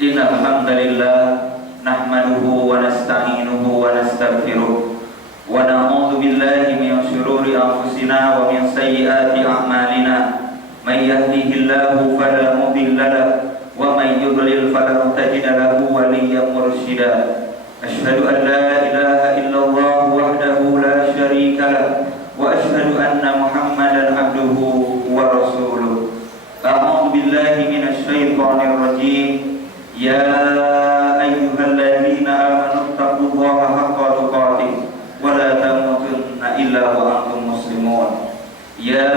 Innal hamdalillah nahmaduhu wa nasta'inuhu wa nastaghfiruh wa na'udzu billahi min shururi anfusina wa min sayyiati a'malina. May yahdihillahu fala mudilla lahu wa may yudlil fala tajida lahu waliyyan mursyida. Asyhadu an la ilaha illallah wahdahu la syarika lahu wa asyhadu anna Muhammadan abduhu wa rasuluh. A'udzu billahi minasy syaithanir rajim. Ya ayyuhalladzina amanu taqullaha haqqa tuqatih wa la tamutunna illa wa antum muslimun. Ya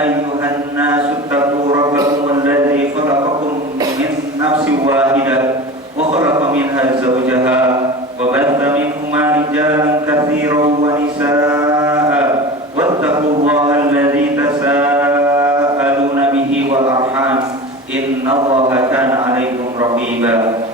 ayyuhan nasu taqu rabbakum alladzi khalaqakum min nafsin wahidah wa khalaqa minha zawjaha wa batha minhuma rijalan katsiran wa nisaa'a wattaqullaha alladzi tasaaluna bihi wal arham innallaha kana 'alaikum raqiba.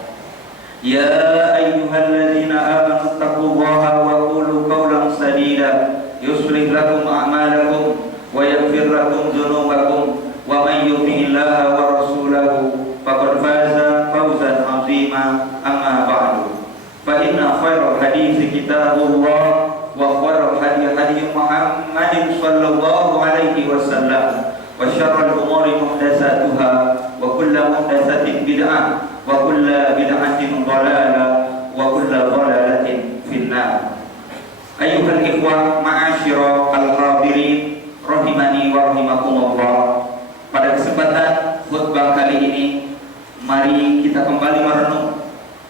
Ya ayyuhalladzina amanu taqullaha wa qulu qawlan sadida yuslih lakum a'malakum wa yaghfir lakum dzunubakum wa may yuti'illaha wa rasulahu faqad faza fawzan 'azima. Amma ba'du, fa inna khairal hadithi kitabullah wa khairal hadi Muhammadin sallallahu alaihi wasallam wa syarrul umuri muhdatsatuha wa kullu muhdatsatin bid'ah wa kullu bid'atin dhalalah wa kullu dhalalatin finnar. Ayyuhal ikhwah ma'asyiral hadirin rahimani wa rahimakumullah. Pada kesempatan khutbah kali ini, mari kita kembali merenung,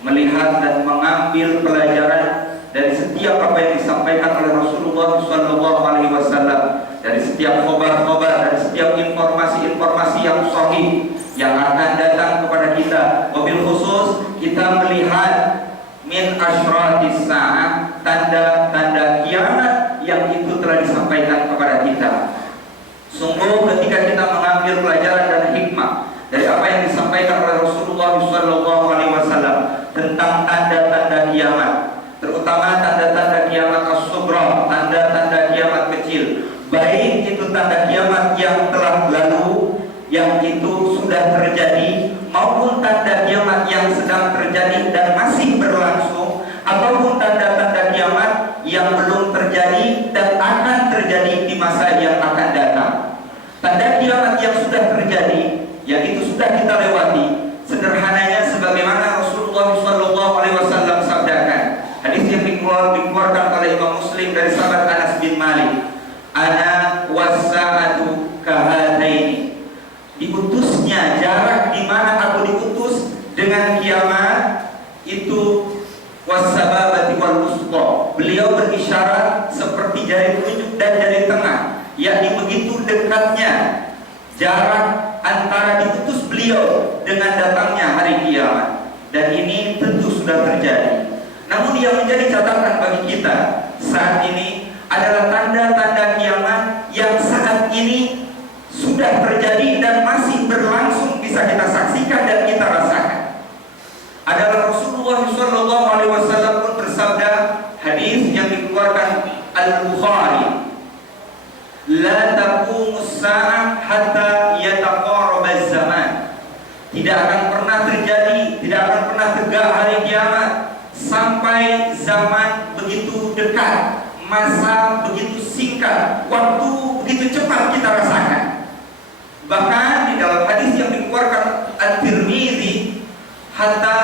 melihat dan mengambil pelajaran dari setiap apa yang disampaikan oleh Rasulullah SAW, dari setiap khobar-khobar, dari setiap informasi-informasi yang sahih yang akan datang kepada kita. Wabil khusus kita melihat min asyratis sa'ah, tanda-tanda kiamat yang itu telah disampaikan kepada kita. Sungguh ketika kita mengambil pelajaran dan hikmah dari apa yang disampaikan oleh Rasulullah SAW tentang tanda-tanda kiamat, terutama tanda-tanda kiamat as-sughra, tanda-tanda kiamat kecil, baik itu tanda kiamat yang telah lalu, yang itu sudah terjadi, maupun tanda kiamat yang sedang terjadi dan masih berlangsung, ataupun tanda-tanda kiamat yang belum terjadi dan akan terjadi di masa yang akan datang. Tanda kiamat yang sudah terjadi, yang itu sudah kita lewati, sederhananya sebagaimana Rasulullah SAW sabdakan. Hadis yang dikeluarkan oleh Imam Muslim dari sahabat Anas bin Malik. Ana wasa'atu kahataini. Diutusnya, jarak di mana aku diutus dengan kiamat itu wasababati wal wusta. Beliau berisyarat seperti jari telunjuk dan jari tengah, yakni begitu dekatnya jarak antara diutus beliau dengan datangnya hari kiamat. Dan ini tentu sudah terjadi. Namun yang menjadi catatan bagi kita saat ini adalah tanda-tanda kiamat yang saat ini sudah terjadi dan masih berlangsung, bisa kita saksikan dan kita rasakan. Adalah Rasulullah SAW pun bersabda, hadis yang dikeluarkan Al-Bukhari, la taqumus sa'ah hatta yataqarrabaz zaman. Tidak akan pernah terjadi, tidak akan pernah tegak hari kiamat sampai zaman begitu dekat, masa begitu singkat, waktu begitu cepat kita rasakan. Bahkan di dalam hadis yang dikeluarkan At-Tirmidzi, hatta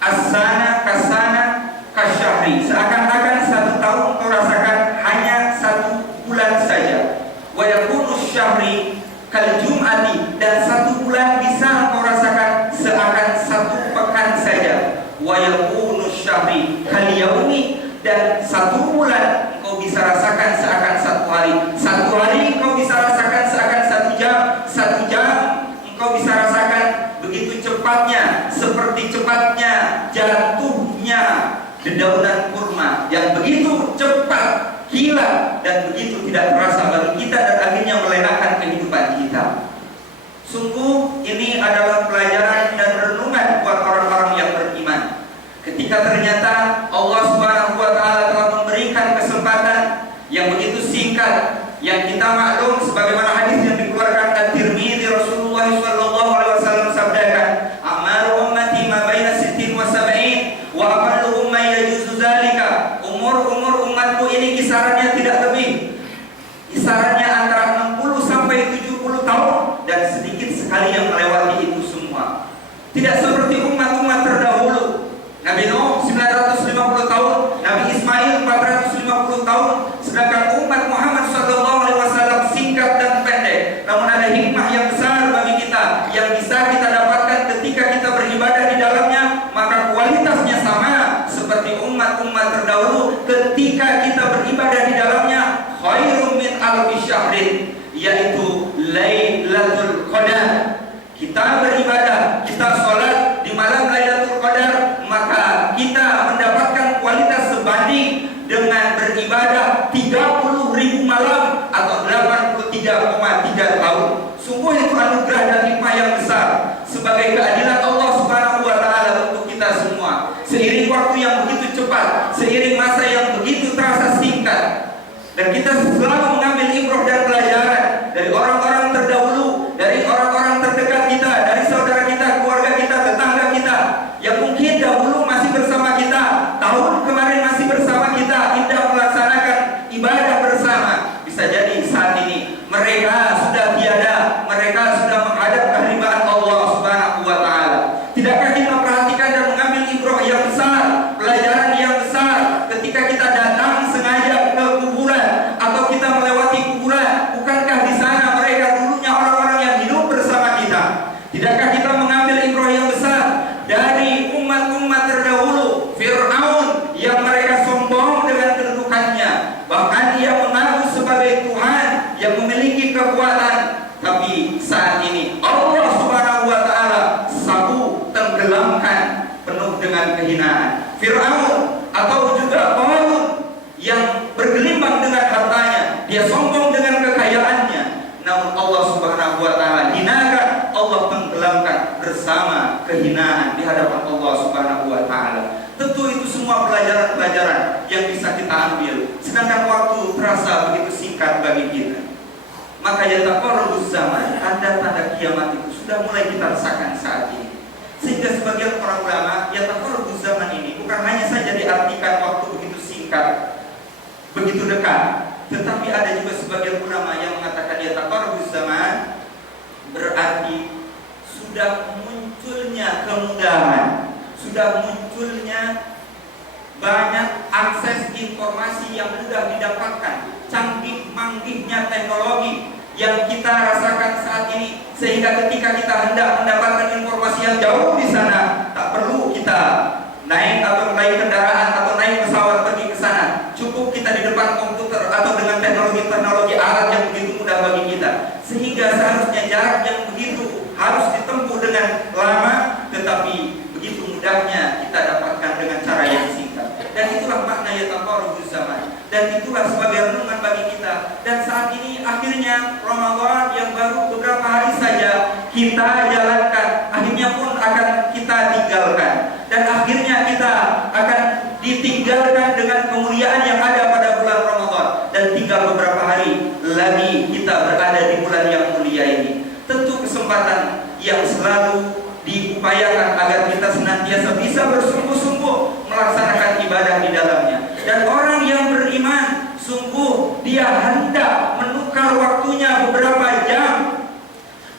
as-sana kasana kasyahri, seakan-akan 1 tahun kau rasakan hanya 1 bulan saja. Wa yakunu syahri kal jum'ati, dan 1 bulan bisa kau rasakan seakan 1 pekan saja. Wa yakunu syahri kal yaumi, dan 1 bulan kau bisa rasakan seakan 1 hari. 1 hari kau bisa rasakan seakan 1 jam. 1 jam engkau bisa rasakan begitu cepatnya, seperti cepatnya jatuhnya dedaunan kurma yang begitu cepat, kilat, dan begitu tidak terasa bagi kita dan akhirnya melenakan kehidupan kita. Sungguh ini adalah pelajaran dan renungan buat orang-orang yang beriman. Ketika ternyata Allah Subhanahu wa Ta'ala telah memberikan kesempatan yang begitu singkat, yang kita maklum sebagaimana hadis yang dikeluarkan At-Tirmidzi, Rasulullah SAW sabdakan, amalu ummati Tidak seperti umat-umat terdahulu. Nabi Nuh 950 tahun, Nabi Ismail 450 tahun, sedangkan umat Muhammad SAW singkat dan pendek. Namun ada hikmah yang besar bagi kita yang bisa kita dapatkan ketika kita beribadah di dalamnya, maka kualitasnya sama seperti umat-umat terdahulu ketika kita beribadah di dalamnya. Khairum min alfi syahrin, yaitu Lailatul Qadar. Kita beribadah, kita sholat di malam Lailatul Qadar, maka kita mendapatkan kualitas sebanding dengan beribadah 30.000 malam atau 83,3 tahun. Sungguh itu anugerah dan hikmah yang besar sebagai keadilan Allah Subhanahu wa taala untuk kita semua. Seiring waktu yang begitu cepat, seiring masa yang begitu terasa singkat, dan kita selalu mengambil ibrah dan pelajaran dari orang-orang terdahulu, dari orang-orang terdekat kita, dari saudara kita, keluarga kita, tetangga kita, yang mungkin dahulu masih bersama kita, tahun kemarin masih bersama kita, indah melaksanakan ibadah bersama. Bisa jadi saat ini mereka sudah tiada, mereka sudah menghadap kehadiran Allah Subhanahu wa taala. Tidakkah kita perhatikan dan mengambil ibrah yang besar, pelajaran yang besar ketika kita datang sengaja ke kuburan atau kita melewati kuburan? Bukankah di sana mereka dulunya orang-orang yang hidup bersama kita? Tidakkah kita mengambil ibrah yang besar dari umat-umat terdahulu? Fir'aun yang mereka sombong dengan kedudukannya, bahkan ia mengaku sebagai Tuhan yang memiliki kekuatan. Tapi saat ini Allah Subhanahu wa taala sabu tenggelamkan penuh dengan kehinaan. Fir'aun atau juga Qarun yang bergelimbang dengan hartanya, dia sombong dengan kekayaannya, namun Allah Subhanahu wa taala hinakan, Allah tenggelamkan bersama kehinaan di hadapan Allah Subhanahu wa taala. Tentu itu semua pelajaran-pelajaran yang bisa kita ambil, sedangkan waktu terasa begitu singkat bagi kita. Maka yataqarrabuz zaman, tanda-tanda kiamat itu sudah mulai kita rasakan saat ini. Sehingga sebagian para ulama, yataqarrabuz zaman ini bukan hanya saja diartikan waktu begitu singkat, begitu dekat, tetapi ada juga sebagian ulama yang mengatakan yataqarrabuz zaman berarti sudah munculnya kemudahan, sudah munculnya banyak akses informasi yang mudah didapatkan, canggih manggihnya teknologi yang kita rasakan saat ini, sehingga ketika kita hendak mendapatkan informasi yang jauh di sana, tak perlu kita naik atau naik kendaraan atau naik pesawat pergi ke sana. Cukup kita di depan komputer atau dengan teknologi alat yang begitu mudah bagi kita, sehingga seharusnya jarak yang begitu harus ditempuh dengan lama, tetapi begitu mudahnya kita dapatkan dengan cara yang singkat. Dan itulah makna yataqarrabuz zaman, dan itulah sebagai renungan bagi kita. Dan saat ini akhirnya Ramadan yang baru beberapa hari saja kita jalankan, akhirnya pun akan kita tinggalkan, dan akhirnya kita akan ditinggalkan dengan kemuliaan yang ada pada bulan Ramadan. Dan tinggal beberapa hari lagi kita berada di bulan yang mulia ini. Tentu kesempatan yang selalu diupayakan agar kita senantiasa bisa bersungguh-sungguh melaksanakan ibadah di dalamnya. Dan orang yang beriman, sungguh dia hendak menukar waktunya beberapa jam,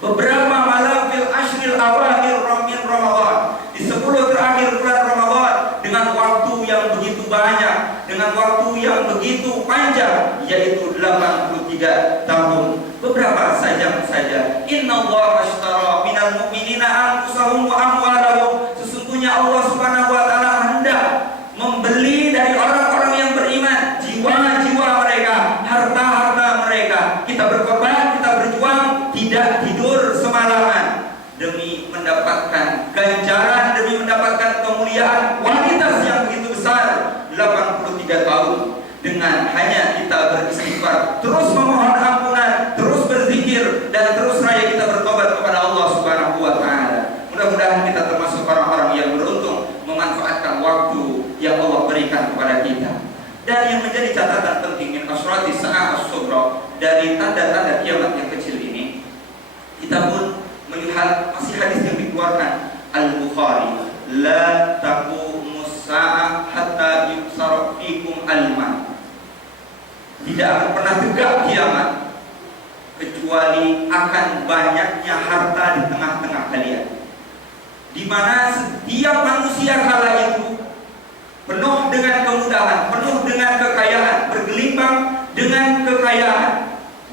beberapa malam fil ashril awakhir min Ramadan, di 10 terakhir bulan Ramadan, dengan waktu yang begitu banyak, dengan waktu yang begitu panjang, yaitu 83 tahun. Beberapa saja. Innallaha ashtara minal mu'minina anfusahum wa amwalahum. Sesungguhnya Allah Subhanahu wa taala hendak membeli dari orang-orang yang beriman jiwa-jiwa mereka, harta-harta mereka. Kita berkorban, kita berjuang, tidak tidur semalaman demi mendapatkan ganjaran, demi mendapatkan kemuliaan kualitas yang begitu besar, 83 tahun. Dengan hanya kita beristighfar, terus memohon ampunan, terus berzikir, dan terus raya kita bertobat kepada Allah Subhanahu wa taala. Mudah-mudahan kita termasuk orang-orang yang beruntung memanfaatkan waktu yang Allah berikan kepada kita. Dan yang menjadi catatan penting min asyrati sa'ah as-sughra, dari tanda-tanda kiamat yang kecil ini, kita pun melihat masih hadis yang dikeluarkan Al-Bukhari, la taqumus sa'ah hatta yuksar fikum al-ma. Tidak akan pernah tegak kiamat kecuali akan banyaknya harta di tengah-tengah kalian. di mana setiap manusia kala itu penuh dengan kemudahan, penuh dengan kekayaan, bergelimbang dengan kekayaan.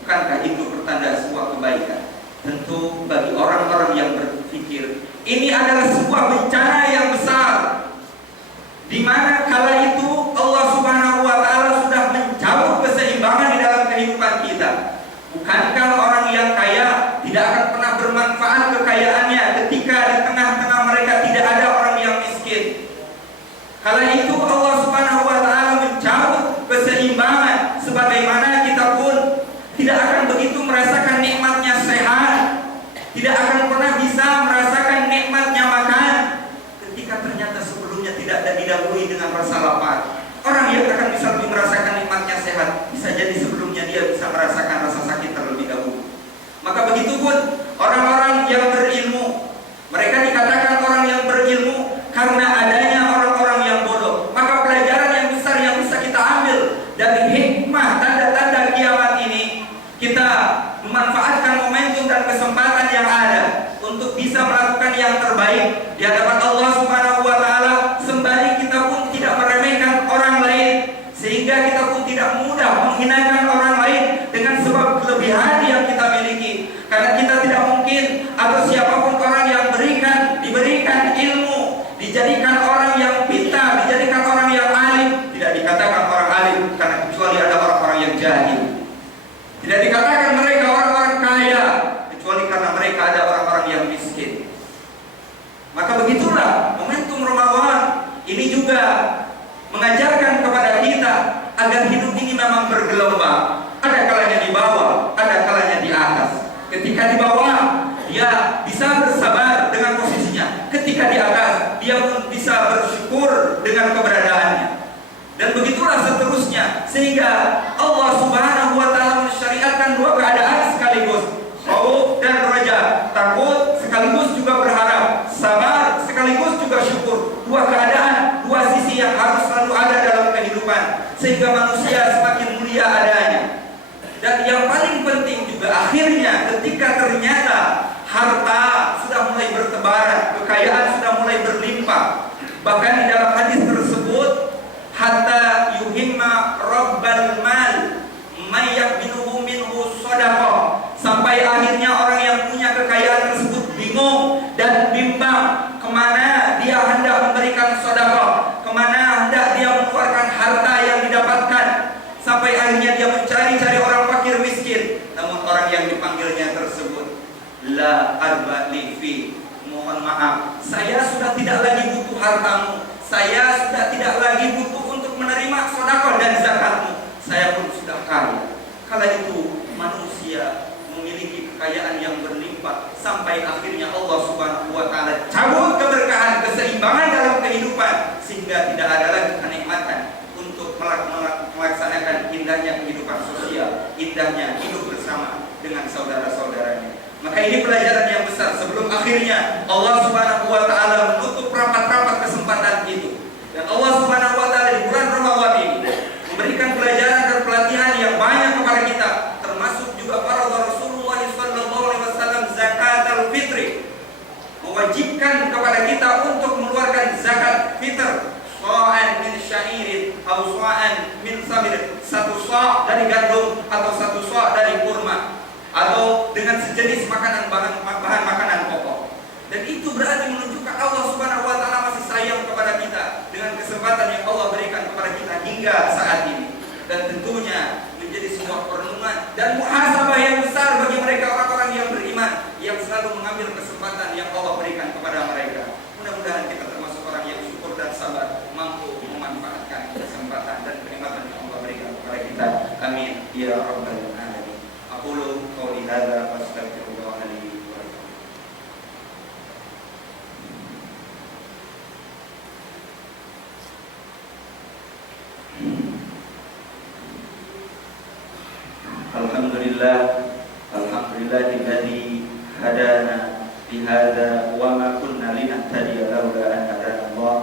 Bukankah itu pertanda sebuah kebaikan? Tentu bagi orang-orang yang berpikir ini adalah sebuah bencana yang besar, di mana kala itu Allah Subhanahu wa Ta'ala sudah mencabut keseimbangan di dalam kehidupan kita. Bukankah orang yang kaya tidak akan pernah bermanfaat kekayaannya ketika di tengah-tengah mereka tidak ada orang yang miskin? Kala itu Allah Subhanahu wa Ta'ala mencabut keseimbangan, sebagaimana kita pun tidak akan begitu merasakan nikmatnya sehat, tidak akan pernah bisa merasakan nikmatnya makan ketika ternyata sebelumnya tidak didahului dengan rasa lapar. Orang yang akan bisa lebih merasakan nikmatnya sehat, bisa jadi sebelumnya dia bisa merasakan rasa sakit terlebih dahulu. Maka begitu pun orang-orang yang berilmu, mereka dikatakan orang yang berilmu karena adanya orang-orang yang bodoh. Maka pelajaran yang besar yang bisa kita ambil dari hikmah tanda-tanda kiamat ini, kita memanfaatkan momentum dan kesempatan yang ada untuk bisa melakukan yang terbaik di hadapan Allah Subhanahu wa Ta'ala, sembari kita pun tidak meremehkan orang lain, sehingga kita pun tidak mudah menghinakan orang lain dengan sebab kelebihan yang kita miliki. Karena kita tidak mungkin, atau siapapun orang yang diberikan ilmu, dijadikan orang yang pintar, dijadikan orang yang alim, tidak dikatakan orang alim karena kecuali ada orang-orang yang jahil. Tidak dikatakan mereka orang-orang kaya kecuali karena mereka ada orang-orang yang miskin. Maka begitulah momentum Ramadan ini juga mengajarkan kepada kita agar hidup ini memang bergelombang. Ada kalanya di bawah, ada kalanya di atas. Ketika di bawah, dia bisa bersabar dengan posisinya. Ketika di atas, dia pun bisa bersyukur dengan keberadaannya. Dan begitulah seterusnya, sehingga Allah Subhanahu wa Ta'ala mensyariatkan dua keadaan sekaligus, khauf dan raja, takut sekaligus juga berharap, sabar sekaligus juga syukur. Dua keadaan, dua sisi yang harus selalu ada dalam kehidupan, sehingga manusia semakin mulia adanya. Dan yang paling penting juga akhirnya ketika ternyata harta sudah mulai bertebaran, kekayaan sudah mulai berlimpah, bahkan di dalam hadis tersebut, hatta yuhimma rabbal mal mayyabinu minhu shadaqah, sampai akhirnya orang yang punya kekayaan tersebut bingung dan bimbang kemana dia hendak memberikan sedekah, kemana hendak dia mengeluarkan harta yang didapatkan, sampai akhirnya dia mencari-cari orang fakir miskin. Namun orang yang dipanggilnya tersebut, la arba li fi, mohon maaf, saya sudah tidak lagi butuh hartamu, saya sudah tidak lagi butuh untuk menerima sedekah dan zakatmu, saya pun sudah kaya. Kala itu manusia memiliki kekayaan yang berlimpah, sampai akhirnya Allah Subhanahu wa Ta'ala cabut keberkahan, keseimbangan dalam kehidupan, sehingga tidak ada lagi kenikmatan untuk melaksanakan indahnya kehidupan sosial, indahnya hidup bersama dengan saudara-saudaranya. Maka ini pelajaran yang besar sebelum akhirnya Allah Subhanahu wa Ta'ala menutup rapat-rapat kesempatan itu. Dan Allah Subhanahu wa Ta'ala di bulan Ramadan ini memberikan pelajaran dan pelatihan yang banyak kepada kita, termasuk juga para Rasulullah sallallahu alaihi wasallam zakat al-fitri, mewajibkan kepada kita untuk mengeluarkan zakat fitr, sa'an min sya'irin atau sa'an min samir, satu sa' dari gandum atau satu sa' dari kurma, atau dengan sejenis bahan makanan pokok. Dan itu berarti menunjukkan Allah Subhanahu wa Ta'ala masih sayang kepada kita dengan kesempatan yang Allah berikan kepada kita hingga saat ini. Dan tentunya menjadi sebuah perenungan dan muhasabah yang besar bagi mereka orang-orang yang beriman, yang selalu mengambil kesempatan yang Allah berikan kepada mereka. Mudah-mudahan kita termasuk orang yang syukur dan sabar, mampu memanfaatkan kesempatan dan kenikmatan yang Allah berikan kepada kita. Amin ya rabbal alamin. Aqulu qouli hadza wa astaghfirullah li wa lakum. Alhamdulillahilladzi hadana bihadza wa ma kunna linahtadiya laula an hadana Allah.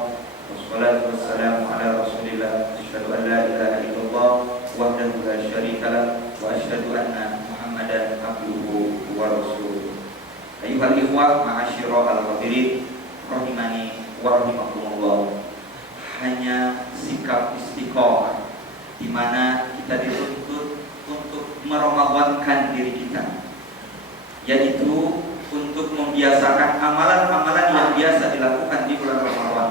Wassalatu wassalamu ala Rasulillah. Asyhadu an la ilaha illallah wahdahu la syarika lah wa asyhadu anna Muhammadan abduhu wa rasuluh. Ayyuhal ikhwah ma'asyiral hadirin, Warahmatullah, hanya sikap istiqomah, di mana kita dituntut untuk meramadankan diri kita, yaitu untuk membiasakan amalan-amalan yang biasa dilakukan di bulan Ramadan,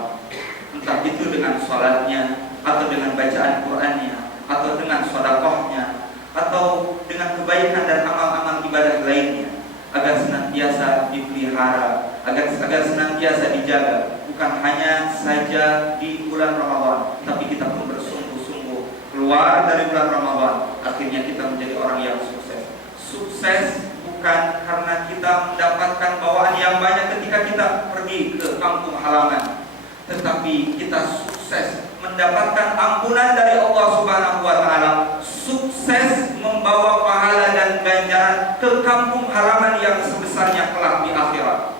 entah itu dengan sholatnya, atau dengan bacaan Qur'annya, atau dengan sedekahnya, atau dengan kebaikan dan amal-amal ibadah lainnya, agar senantiasa dipelihara, agar senantiasa dijaga. Bukan hanya saja di bulan Ramadan, tapi kita pun bersungguh-sungguh keluar dari bulan Ramadan, akhirnya kita menjadi orang yang sukses. Sukses bukan karena kita mendapatkan bawaan yang banyak ketika kita pergi ke kampung halaman, tetapi kita sukses mendapatkan ampunan dari Allah Subhanahu wa Ta'ala, sukses membawa pahala dan ganjaran ke kampung halaman yang sebesarnya kelak di akhirat.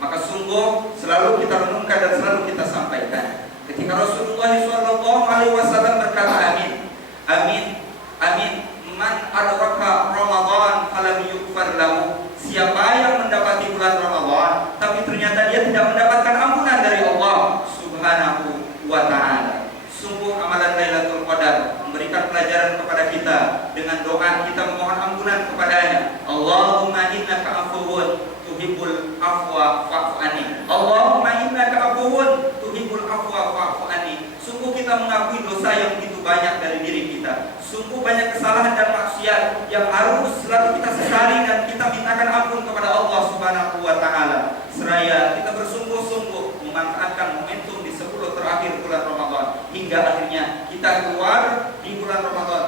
Maka sungguh selalu kita renungkan dan selalu kita sampaikan. Ketika Rasulullah SAW berkata amin, amin, amin, man adraka Ramadan falam yughfar lahu. Siapa yang mendapati bulan Ramadan tapi ternyata dia tidak mendapatkan ampunan dari Allah Subhanahu wa Ta'ala. Sungguh amalan Lailatul Qadar memberikan pelajaran kepada kita dengan doa kita memohon ampunan kepadanya. Allahumma innaka afuwun tuhibbul afwa fa'fu anni. Allahumma innaka afuwun tuhibbul afwa fa'fu anni. Sungguh kita mengakui dosa yang begitu banyak dari diri kita. Sungguh banyak kesalahan dan maksiat yang harus selalu kita sesali dan kita mintakan ampun kepada Allah Subhanahu wa Ta'ala. Seraya kita bersungguh-sungguh memanfaatkan momentum di 10 terakhir bulan Ramadan, hingga akhirnya kita keluar di bulan Ramadan